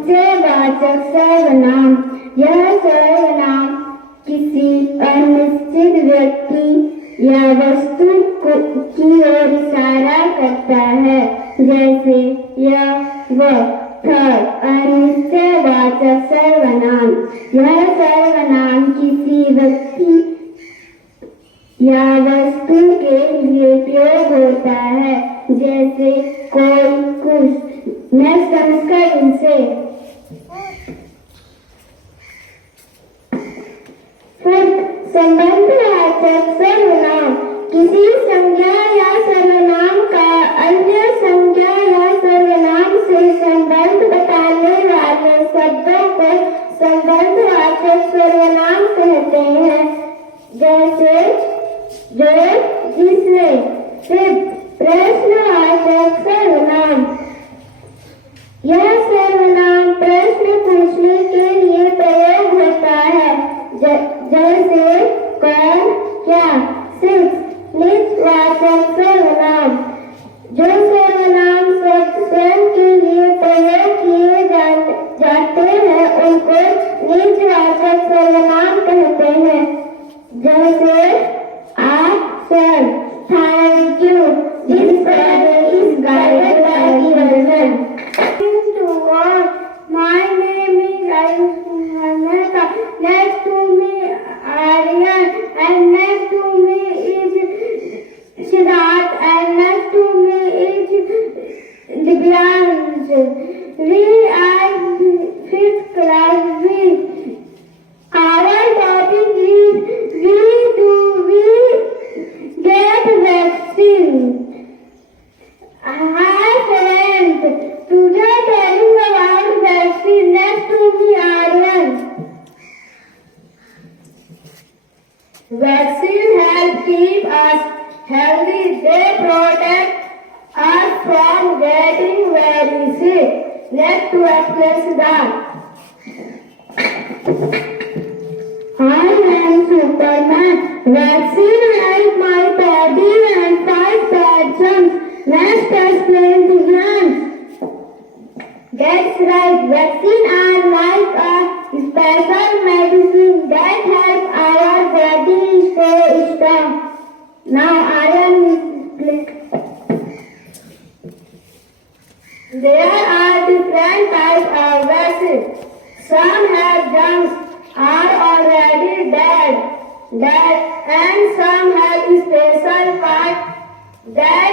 निश्चयवाचक सर्वनाम। यह सर्वनाम किसी अनिश्चित व्यक्ति या वस्तु की ओर इशारा करता है, जैसे यह वह। थर्ड, अनिश्चयवाचक सर्वनाम। यह सर्वनाम किसी व्यक्ति या वस्तु के लिए प्रयोग होता है, जैसे कोई कुछ। नेक्स्ट संस्कार इनसे। संबंधवाचक सर्वनाम। किसी संज्ञा या सर्वनाम का अन्य संज्ञा या सर्वनाम से संबंध बताने वाले शब्दों को संबंधवाचक सर्वनाम कहते हैं, जैसे जो, जिसने। प्रश्नवाचक सर्वनाम। यह सर्वनाम प्रश्न पूछने के लिए प्रयोग होता है, जैसे कौन, क्या। निजवाचक सर्वनाम। जो सर्वनाम शब्द स्वयं के लिए प्रयोग किए जाते हैं उनको निजवाचक सर्वनाम कहते हैं, जैसे आप, sir, thank you. This survey is guided by Emerson. My name is Ayush. Next to me Aryan, and next to me is Siddharth, and next to me is Divyansh. We are fifth class. Our topic is we get vaccine. Hi friends, today telling about vaccine. Next to me Aryan. Vaccine help keep us healthy. They protect us from getting very sick. Next to explain that. I am Superman. Vaccine help my body and fight bad germs. Next explain the germs. That's right. Vaccine are like a special medicine that help our body stay strong. Now I am there are different types of vaccine. Some have germs are already dead, and some have special parts that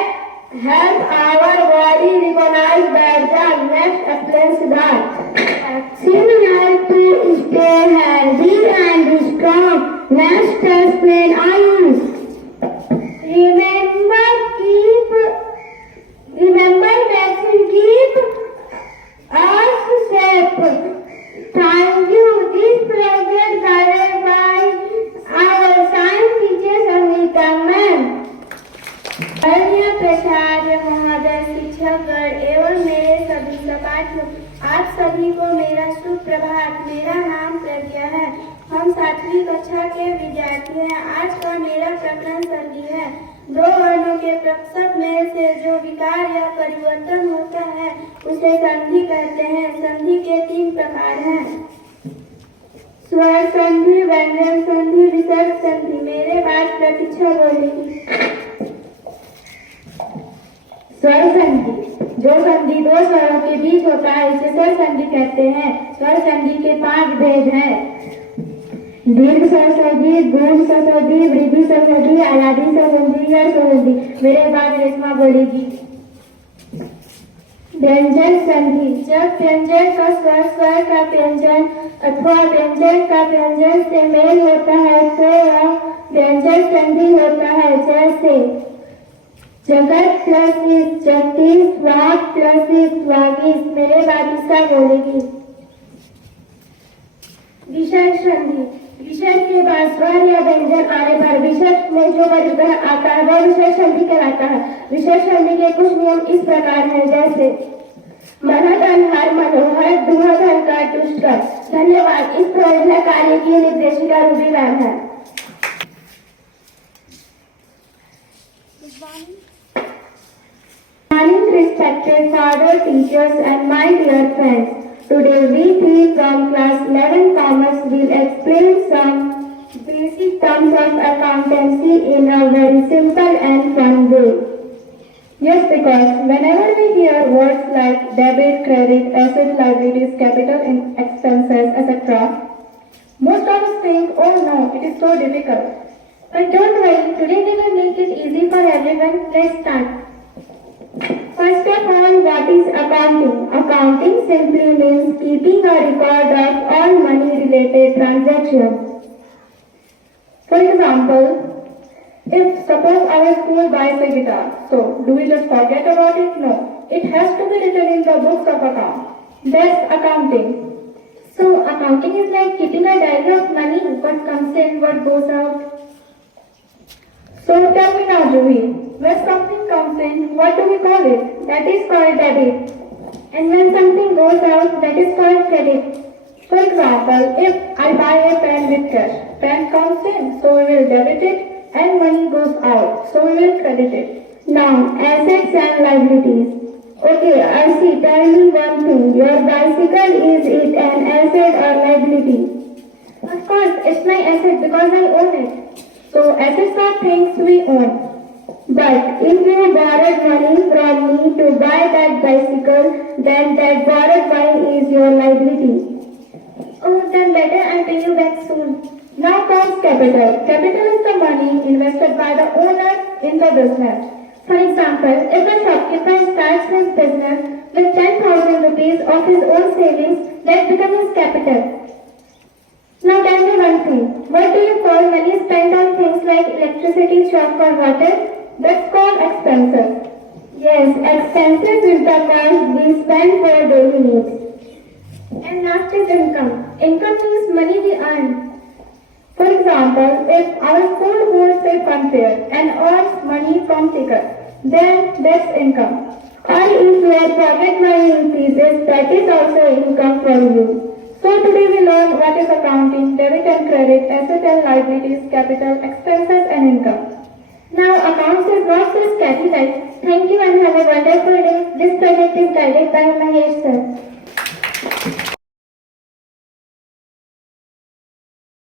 help our body recognize bad germs. Next explains that. Vaccine help to stay healthy and strong. Next explain Ayush. Remember vaccine keep us safe. Thank you. This program guided by our science teacher Sangeeta ma'am. अन्य प्राचार्य महोदय, शिक्षकगण एवं मेरे सभी सपाठ, आप सभी को मेरा सुप्रभात। मेरा नाम प्रज्ञा है। हम 7वीं कक्षा के विद्यार्थी हैं। आज का मेरा प्रकरण संधि है। दो वर्णों के प्रक्षेप में से जो विकार या परिवर्तन होता है उसे संधि कहते हैं। संधि के 3 प्रकार हैं, स्वर संधि, व्यंजन संधि, विसर्ग संधि। मेरे बाद प्रतीक्षा बोलेगी। स्वर संधि। जो संधि दो स्वरों के बीच होता है इसे स्वर संधि कहते हैं। स्वर संधि के 5 भेद हैं, दीर्घ स्वरसंधि, गुण स्वरसंधि, वृद्धि स्वरसंधि, आयादी स्वरसंधि, गैर स्वरसंधि। मेरे बाद रेशमा बोलेगी। व्यंजन संधि। जब व्यंजन का स्वर स्वर का व्यंजन अथवा व्यंजन का व्यंजन से मेल होता है तो वह व्यंजन संधि होता है, जैसे जगत प्लस इस, जगदीश, वाग प्लस इस, वागीश। मेरे बाद इसका बोलेगी। विसर्ग संधि। विसर्ग के बाद स्वर या व्यंजन आने पर विसर्ग में जो परिवर्तन आता है वह विसर्ग संधि कहलाता है। विसर्ग संधि के कुछ नियम इस प्रकार हैं, जैसे मनहत अनहर मनोहर, दुहत हलकार दुष्कर। धन्यवाद। इस प्रयोजन कार्य की निर्देशिका रूबी मैम है। Respected father, teachers and my dear friends, Today we three from class 11 commerce will explain some basic terms of accountancy in a very simple and fun way. Yes, because whenever we hear words like debit, credit, asset, liabilities, capital, expenses, etc., most of us think, oh no, it is so difficult. But don't worry, today we will make it easy for everyone. Let's start. First of all, what is accounting? Accounting simply means keeping a record of all money-related transactions. For example, if suppose our school buys a guitar, so do we just forget about it? No. It has to be written in the books of account. That's accounting. So accounting is like keeping a diary of money, what comes in, what goes out. So tell me now, Juhi, when something comes in, what do we call it? That is called debit. And when something goes out, that is called credit. For example, if I buy a pen with cash, pen comes in, so we will debit it, and money goes out, so we will credit it. Now, assets and liabilities. Okay, Arsi, tell me one thing. Your bicycle, is it an asset or liability? Of course, it's my asset because I own it. So assets are things we own. But if you borrowed money from me to buy that bicycle, then that borrowed money is your liability. Oh, then better I'll pay you back soon. Now comes capital. Capital is the money invested by the owner in the business. For example, if a shopkeeper starts his business with 10,000 rupees of his own savings, that becomes his capital. Now tell me one thing. What do you call money spent on things like electricity, shop or water? That's called expenses. Yes, expenses is the cost we spend for daily needs. And last is income. Income means money we earn. For example, if our school holds a fun fair and earns money from tickets, then that's income. Or if your pocket money increases, that is also income for you. So today we learned what is accounting, debit and credit, asset and liabilities, capital, expenses and income. Now accounts is not so scary, right? Thank you and have a wonderful day. This project is guided by Mahesh sir.